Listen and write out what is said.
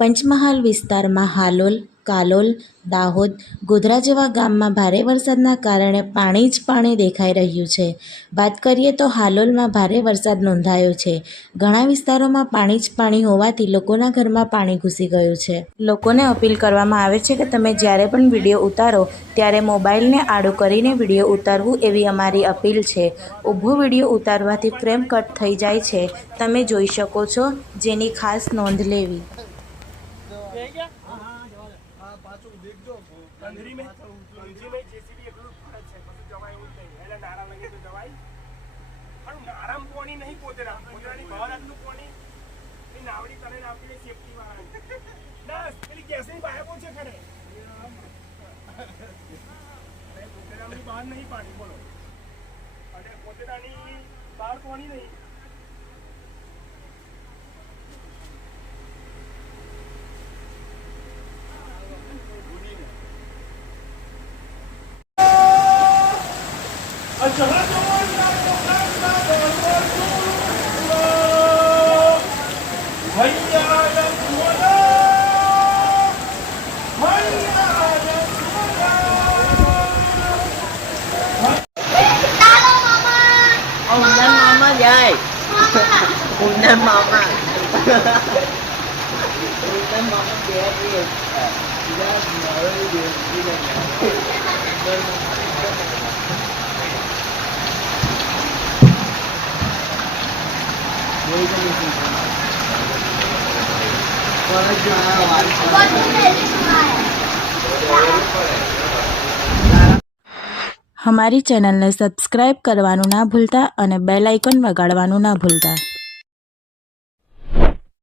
પંચમહાલ વિસ્તારમાં હાલોલ, કાલોલ, દાહોદ, ગોધરા જેવા ગામમાં ભારે વરસાદના કારણે પાણી જ પાણી દેખાઈ રહ્યું છે. વાત કરીએ તો હાલોલમાં ભારે વરસાદ નોંધાયો છે. ઘણા વિસ્તારોમાં પાણી જ પાણી હોવાથી લોકોના ઘરમાં પાણી ઘૂસી ગયું છે. લોકોને અપીલ કરવામાં આવે છે કે તમે જ્યારે પણ વીડિયો ઉતારો, ત્યારે મોબાઈલને આડું કરીને વીડિયો ઉતારવું એવી અમારી અપીલ છે. ઊભો વીડિયો ઉતારવાથી ફ્રેમ કટ થઈ જાય છે. તમે જોઈ શકો છો જેની ખાસ નોંધ લેવી. કંદરી મેં? કંદરી મેં જેસીબી એટલું ફરજ છે પછી જવાય એવું નહીં. એને નારા લગે તો જવાય. પણ પોણી નહીં કોતરા કોતરાની બહાર આટલું પોણી. એ નાવડી ને સેફટી વાળા ના પેલી ગેસની બહાર પહોંચે ખરે. પોતેરાની બહાર નહીં પાણી બોલો. અને કોતરાની બહાર પોણી નહીં. أشهد أن محمدا رسول الله هيا على الصلاة هيا على الصلاة Undan mama jai. Undan mama. Undan mama dia dia. Dia married dia. Dia married. અમારી ચેનલને સબસ્ક્રાઈબ કરવાનું ના ભૂલતા અને બેલ આઇકન વગાડવાનું ના ભૂલતા